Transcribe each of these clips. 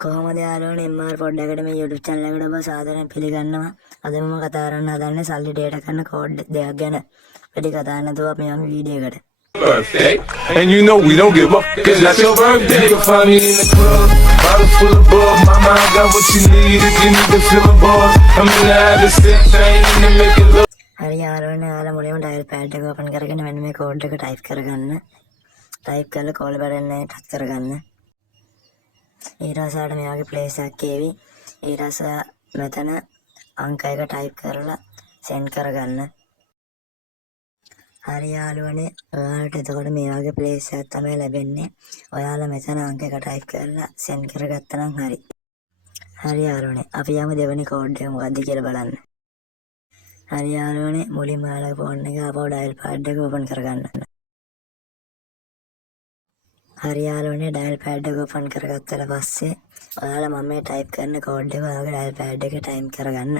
කොහොමද යාළුවනේ MR පොඩ්ඩකට මේ YouTube channel එකට ඔබ සාදරයෙන් පිළිගන්නවා. අද මම කතා කරන්න හදන්නේ සල්ලි ඩේටා කරන කෝඩ් දෙයක් ගැන. වැඩි කතා නැතුව අපි යමු වීඩියෝ එකට. Birthday, and you know we don't give up, cause that's your birthday. You can find me in the club, bottle full of bug. Mama, I got what you need if you need to fill a buzz. I'm in the habit, stick thing to make it look. හරි යාළුවනේ, ඔයාලා මුලින්ම dial pad එක open කරගෙන මෙන්න මේ code එක type කරගන්න. ටයිප් කරලා කෝල් බටන් එක ටච් කරගන්න. ඊට පස්සේ ආට මේ වගේ ප්ලේස් එකක් එවි. ඊට පස්සේ මෙතන අංක එක ටයිප් කරලා සෙන්ඩ් කරගන්න. හරි යාළුවනේ, ඔයාලට එතකොට මේ වගේ ප්ලේස් එකක් තමයි ලැබෙන්නේ. ඔයාලා මෙතන අංක එක ටයිප් කරලා සෙන්ඩ් කරගත්තා නම් හරි. හරි යාළුවනේ, අපි යමු දෙවෙනි කෝඩ් එක මොකක්ද කියලා බලන්න. හරි යාළුවනේ, මුලින්ම ඔයාලගේ ෆෝන් එක ආපහු ඩයල් පෑඩ් එක ඕපන් කරගන්න. හරි යාළුවනේ, ඩයල් පෑඩ් එක ඕපන් කරගත්තට පස්සේ ඔයාලා මම මේ ටයිප් කරන කෝඩ් එක ඔයාලගේ ඩයල් පෑඩ් එකේ ටයිප් කරගන්න.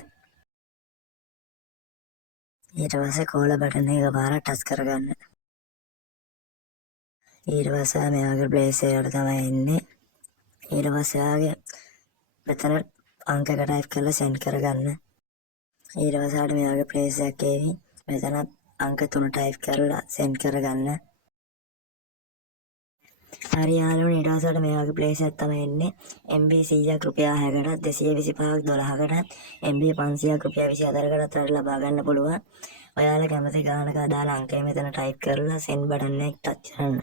ඊට පස්සේ කෝල බටන් එක පාරක් ටච් කරගන්න. ඊට පස්සේ මේ වගේ ප්ලේස් එකකට තමයි එන්නේ. ඊට පස්සේ ආගේ මෙතන අංක එක ටයිප් කරලා සෙන්ඩ් කරගන්න. ඊට පස්සේ ආට මේ වගේ ප්ලේස් එකක් එවි. මෙතන අංක 3 ටයිප් කරලා සෙන්ඩ් කරගන්න. හරි යාළුවනේ, ඊට පස්සේ මේ වගේ ප්ලේස් එකක් තමයි එන්නේ. MB 100ක් රුපියල් 6කටත් 225ක් 12කටත් MB 500ක් රුපියල් 24කටත් වල ලබා ගන්න පුළුවන්. ඔයාලා කැමති ගානක අදාළ අංකය මෙතන ටයිප් කරලා සෙන්ඩ් බටන් එක ටච් කරන්න.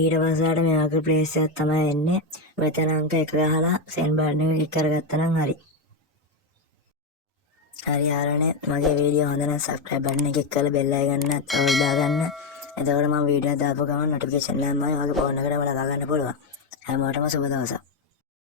ඊට පස්සේ මේ වගේ ප්ලේස් එකක් තමයි එන්නේ. මෙතන අංක 1 ගහලා සෙන්ඩ් බටන් එක ක්ලික් කරගත්තා නම් හරි. හරි යාළුවනේ, මගේ වීඩියෝ හොඳ නම් subscribe බටන් එක ක්ලික් කරලා බෙල් අයිකන් එක ඕල් දාගන්න. එතකොට මම වීඩියෝ දාපු ගමන් නොටිෆිකේෂන් එකම ඔයාගේ ෆෝන් එකට ලබා ගන්න පුළුවන්. හැමෝටම සුබ දවසක්.